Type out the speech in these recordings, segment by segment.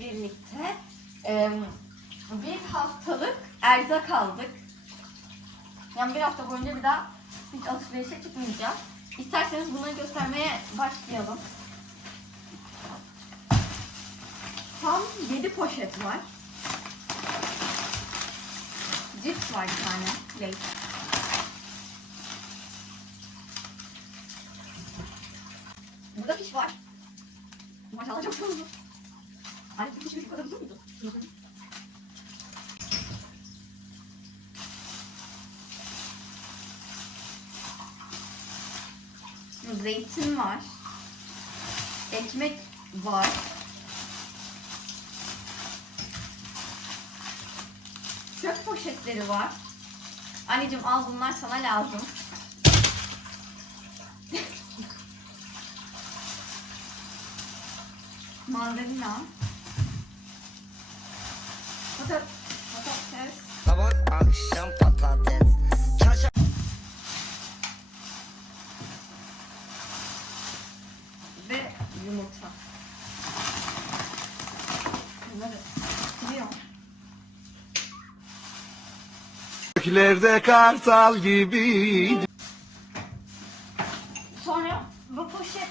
birlikte e, bir haftalık erzak aldık. Yani bir hafta boyunca bir daha hiç alışverişe çıkmayacağız. İsterseniz bunları göstermeye başlayalım. Tam 7 poşet var. Cips var bir tane. Lays. Burada fiş var. Maşallah çok uzun. Anne bu bu kadar uzun muydu? Zeytin var. Ekmek var. Çöp poşetleri var. Anneciğim al bunlar sana lazım. Mandalina. Patat patates. Sabah akşam patates. Çarşaf ve yumurta. Bunları biliyor. Göklerde kartal gibi Sonra bu poşet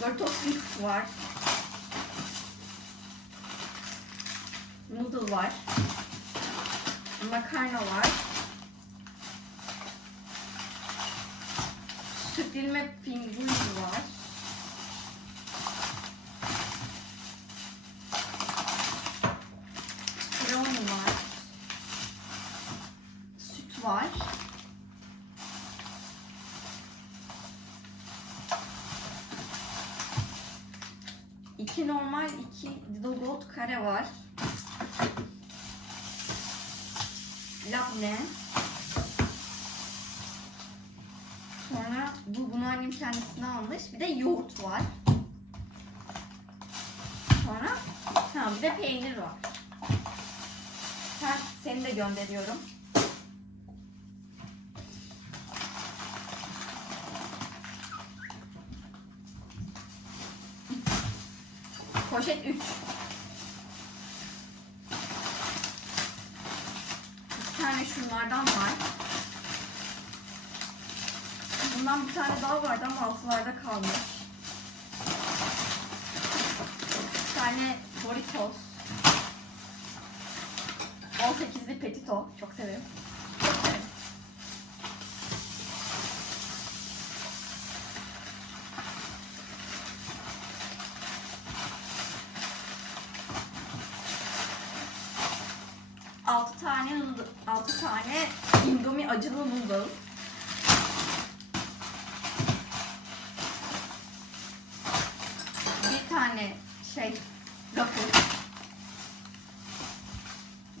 Doritos Mix var. Noodle var. Makarna var. Süt dilme var. 2 normal 2 dodot kare var. Labne. Sonra bu bunu annem kendisine almış. Bir de yoğurt var. Sonra tamam bir de peynir var. Sen, seni de gönderiyorum. Poşet 3. Bir tane şunlardan var. Bundan bir tane daha vardı ama altılarda kalmış. Bir tane Doritos. 18'li petito. Çok severim. Tane noodle- altı tane indomie acılı noodle. Bir tane şey Ruffles.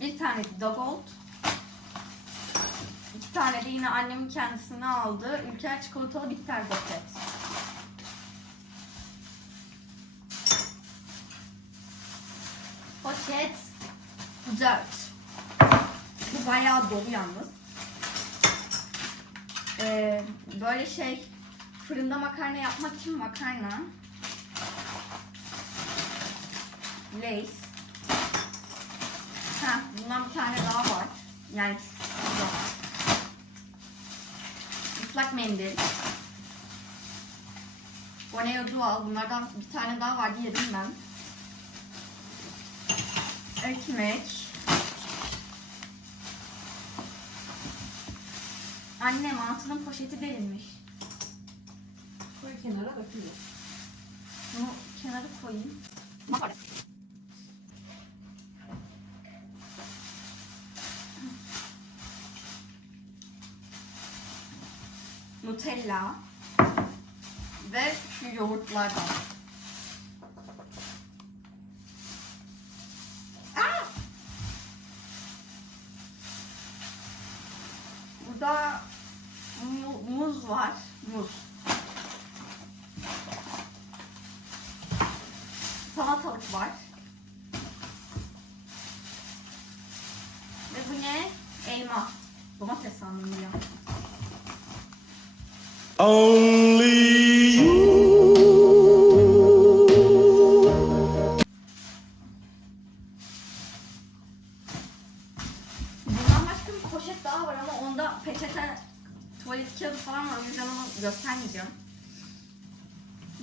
Bir tane Dogold. İki tane de yine annemin kendisine aldığı Ülker çikolatalı bitter gofret. Poşet 4. Bayağı dolu yalnız. Ee, böyle şey fırında makarna yapmak için makarna. Lace. Ha, bundan bir tane daha var. Yani şurada. Islak mendil. Boneo Dual. Bunlardan bir tane daha vardı yedim ben. Ekmek. Anne mantının poşeti delinmiş. Koy kenara bakayım. Bunu kenara koyayım. Nutella ve şu yoğurtlardan. Aa! Burada muz var. Muz. Salatalık var. Ve bu ne? Elma. Domates sandım ya. Only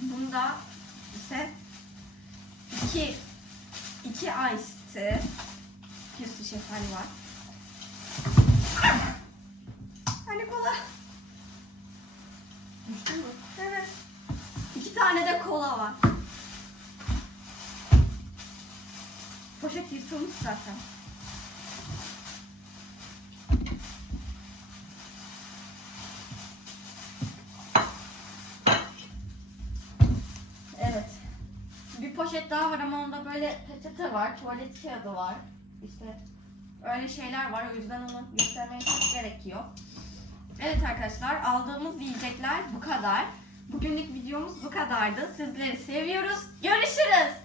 Bunda ise iki iki ice tea, bir sürü şeftali var. Hani kola. Düştü mü? Evet. İki tane de kola var. Poşet yırtılmış zaten. Evet. Bir poşet daha var ama onda böyle peçete var, tuvalet kağıdı var. İşte öyle şeyler var. O yüzden onu göstermeye çok gerekiyor. Evet arkadaşlar aldığımız yiyecekler bu kadar. Bugünlük videomuz bu kadardı. Sizleri seviyoruz. Görüşürüz.